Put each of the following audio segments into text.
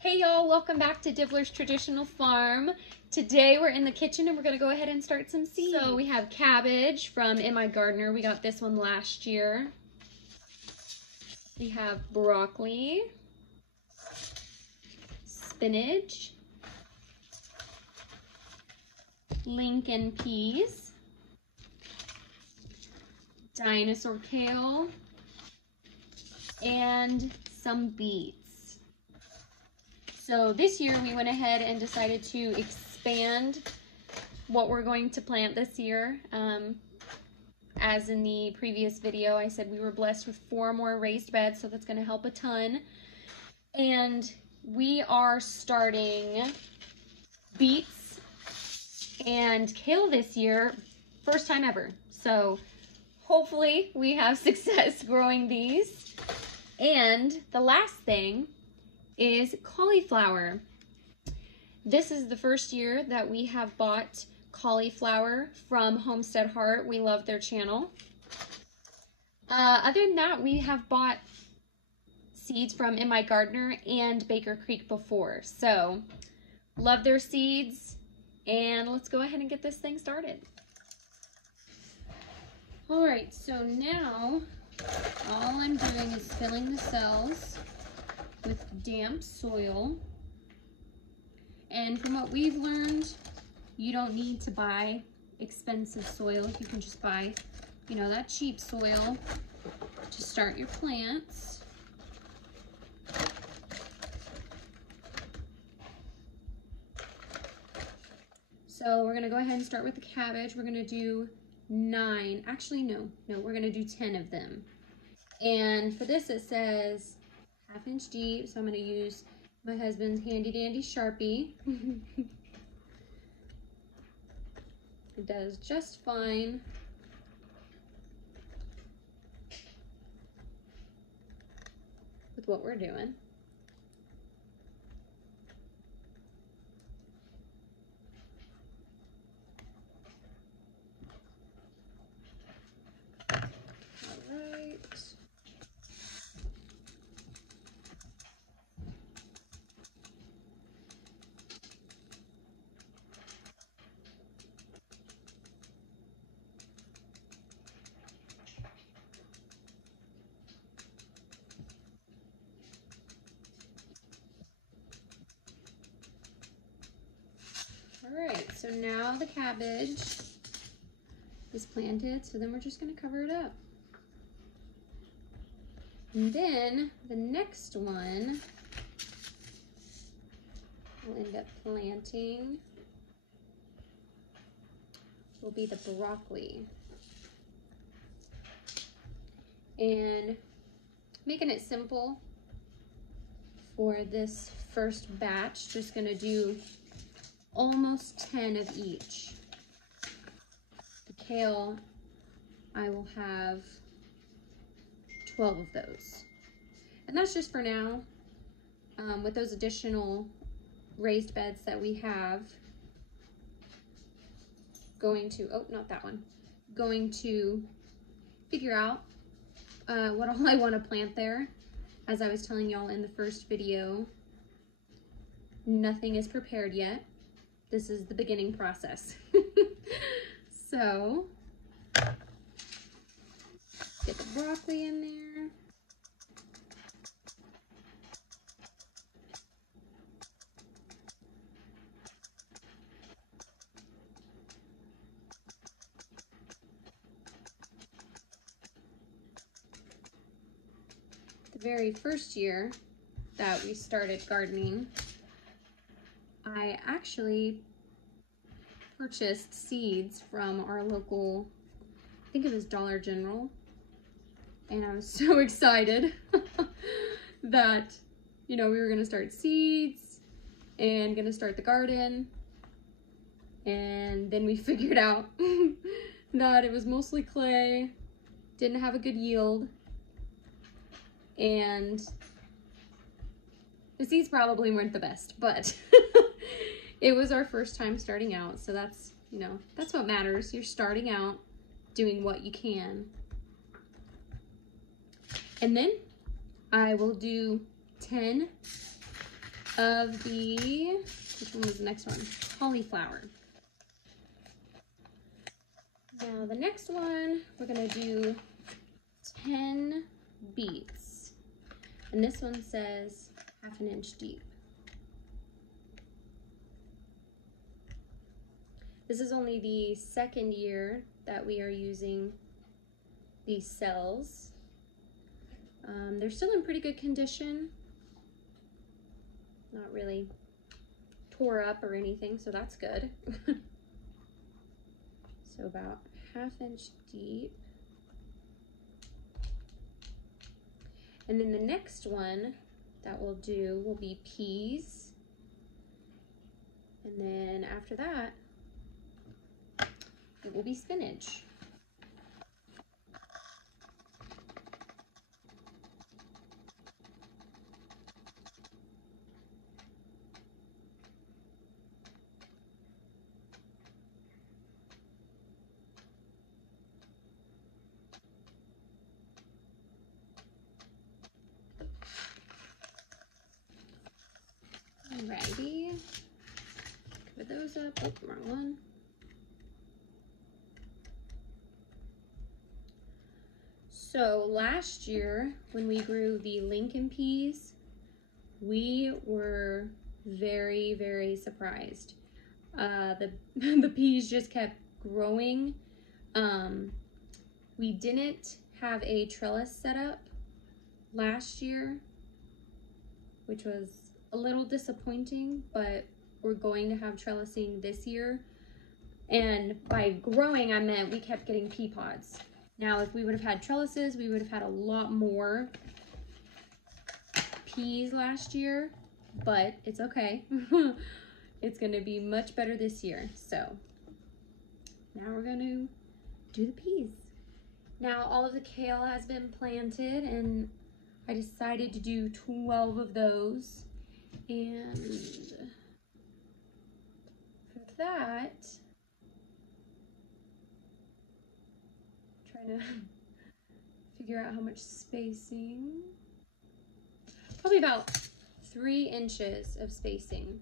Hey y'all, welcome back to Dibbler's Traditional Farm. Today we're in the kitchen and we're gonna go ahead and start some seeds. So we have cabbage from In My Gardener. We got this one last year. We have broccoli, spinach, Lincoln peas, dinosaur kale, and some beets. So this year we went ahead and decided to expand what we're going to plant this year. As in the previous video, I said we were blessed with 4 more raised beds, so that's going to help a ton. And we are starting beets and kale this year, first time ever. So hopefully we have success growing these. And the last thing is cauliflower. This is the first year that we have bought cauliflower from Homestead Heart. We love their channel. Other than that, we have bought seeds from In My Gardener and Baker Creek before. So, love their seeds, and let's go ahead and get this thing started. Alright, so now all I'm doing is filling the cells with damp soil. And from what we've learned, you don't need to buy expensive soil. You can just buy, you know, that cheap soil to start your plants. So we're gonna go ahead and start with the cabbage. We're gonna do 9, actually no, we're gonna do 10 of them. And for this it says 1/2 inch deep, so I'm gonna use my husband's handy dandy Sharpie. It does just fine. With what we're doing. Alright. Alright, so now the cabbage is planted, so then we're just going to cover it up. And then the next one we'll end up planting will be the broccoli. And making it simple for this first batch, just going to do almost 10 of each. The kale, I will have 12 of those. And that's just for now. With those additional raised beds that we have, going to, oh, not that one, going to figure out what all I want to plant there. As I was telling y'all in the first video, nothing is prepared yet. This is the beginning process. So, get the broccoli in there. The very first year that we started gardening, I actually purchased seeds from our local, I think it was Dollar General, and I was so excited that, you know, we were gonna start seeds and gonna start the garden, and then we figured out that it was mostly clay, didn't have a good yield, and the seeds probably weren't the best, but it was our first time starting out, so that's, you know, that's what matters. You're starting out, doing what you can. And then I will do 10 of the, which one was the next one? Cauliflower. Now the next one, we're gonna do 10 beets. And this one says 1/2 inch deep. This is only the second year that we are using these cells. They're still in pretty good condition. Not really tore up or anything, so that's good. So about 1/2 inch deep. And then the next one that we'll do will be peas. And then after that, it will be spinach. Alrighty, cover those up. Oh, wrong one. So last year, when we grew the Lincoln peas, we were very, very surprised. The peas just kept growing. We didn't have a trellis set up last year, which was a little disappointing, but we're going to have trellising this year. And by growing, I meant we kept getting pea pods. Now, if we would have had trellises, we would have had a lot more peas last year, but it's okay. It's gonna be much better this year. So now we're gonna do the peas. Now all of the kale has been planted, and I decided to do 12 of those. And for that, I'm trying to figure out how much spacing. Probably about 3 inches of spacing.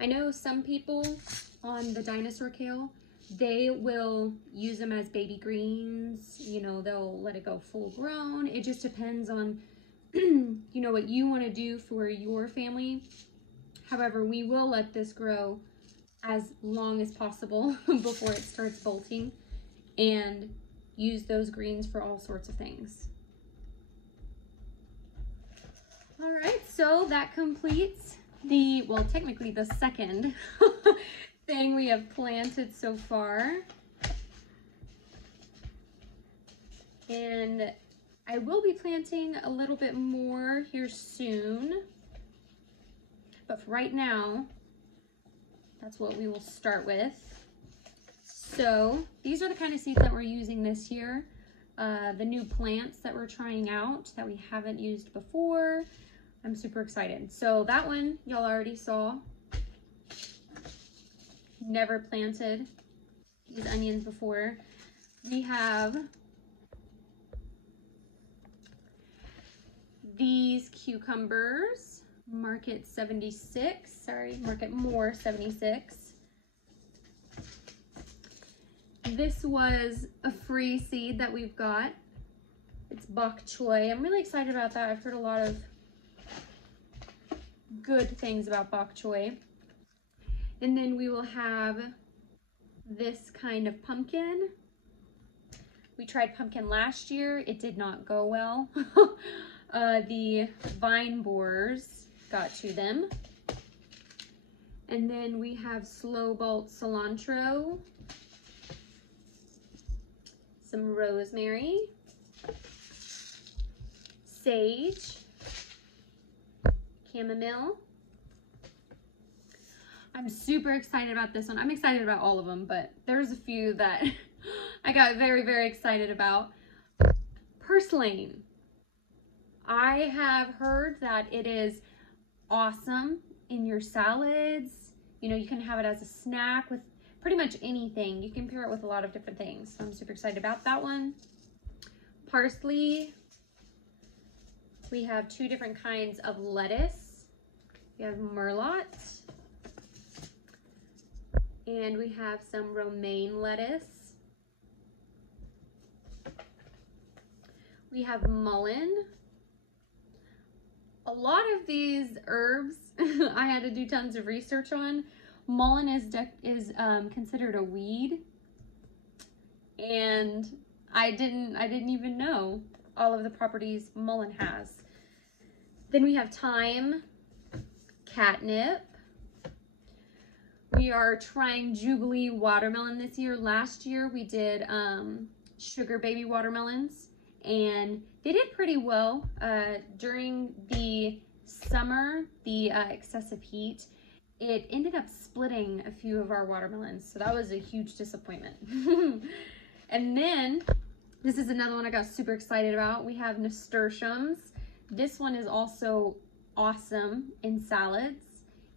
I know some people on the dinosaur kale, they will use them as baby greens. You know, they'll let it go full grown. It just depends on you know, what you want to do for your family. However, we will let this grow as long as possible before it starts bolting, and use those greens for all sorts of things. All right, so that completes the, well, technically the second thing we have planted so far. And I will be planting a little bit more here soon, but for right now, that's what we will start with. So these are the kind of seeds that we're using this year. The new plants that we're trying out that we haven't used before. I'm super excited. So that one y'all already saw. Never planted these onions before. We have these cucumbers, Market 76, sorry, Market More 76. This was a free seed that we've got. It's bok choy. I'm really excited about that. I've heard a lot of good things about bok choy. And then we will have this kind of pumpkin. We tried pumpkin last year. It did not go well. The vine borers got to them. And then we have slow bolt cilantro, some rosemary, sage, chamomile. I'm super excited about this one. I'm excited about all of them, but there's a few that I got very, very excited about. Purslane. I have heard that it is awesome in your salads. You know, you can have it as a snack with pretty much anything. You can pair it with a lot of different things. So I'm super excited about that one. Parsley. We have 2 different kinds of lettuce. We have Merlot. And we have some romaine lettuce. We have mullein. A lot of these herbs I had to do tons of research on. Mullein is considered a weed, and I didn't even know all of the properties mullein has. Then we have thyme, catnip. We are trying Jubilee watermelon this year. Last year we did sugar baby watermelons, and they did pretty well. During the summer, the excessive heat, it ended up splitting a few of our watermelons, so that was a huge disappointment. And then, this is another one I got super excited about. We have nasturtiums. This one is also awesome in salads.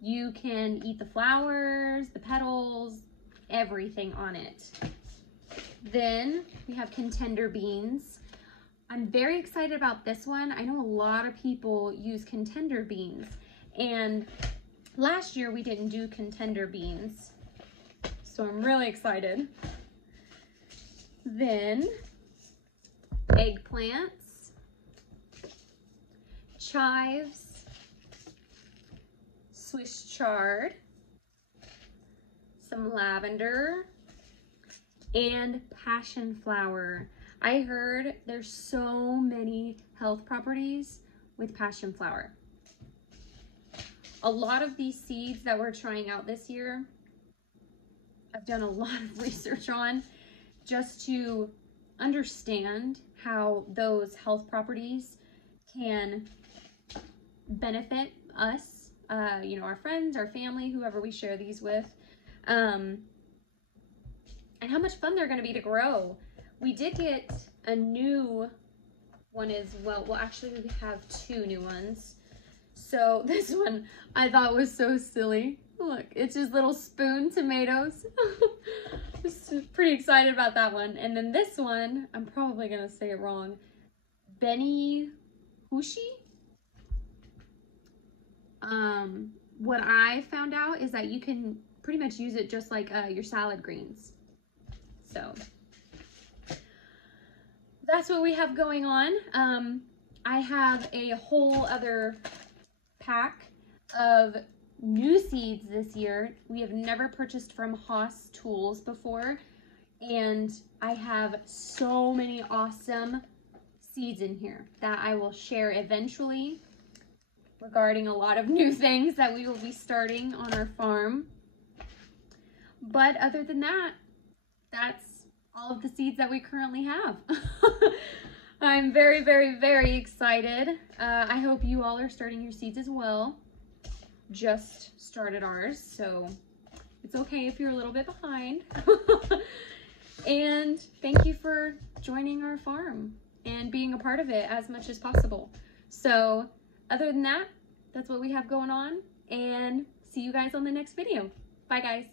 You can eat the flowers, the petals, everything on it. Then we have contender beans. I'm very excited about this one. I know a lot of people use contender beans, and last year we didn't do contender beans, so I'm really excited. Then eggplants, chives, Swiss chard, some lavender, and passion flower. I heard there's so many health properties with passion flower. A lot of these seeds that we're trying out this year, I've done a lot of research on just to understand how those health properties can benefit us, you know, our friends, our family, whoever we share these with, and how much fun they're going to be to grow. We did get a new one as well. Well, actually, we have two new ones. So this one I thought was so silly. Look, it's just little spoon tomatoes. Just pretty excited about that one. And then this one, I'm probably going to say it wrong. Beni Hushi. What I found out is that you can pretty much use it just like your salad greens. So that's what we have going on. I have a whole other pack of new seeds this year. We have never purchased from Haas Tools before, and I have so many awesome seeds in here that I will share eventually regarding a lot of new things that we will be starting on our farm. But other than that, that's all of the seeds that we currently have. I'm very, very, very excited. I hope you all are starting your seeds as well. Just started ours, so it's okay if you're a little bit behind. And thank you for joining our farm and being a part of it as much as possible. So other than that, that's what we have going on, and see you guys on the next video. Bye guys.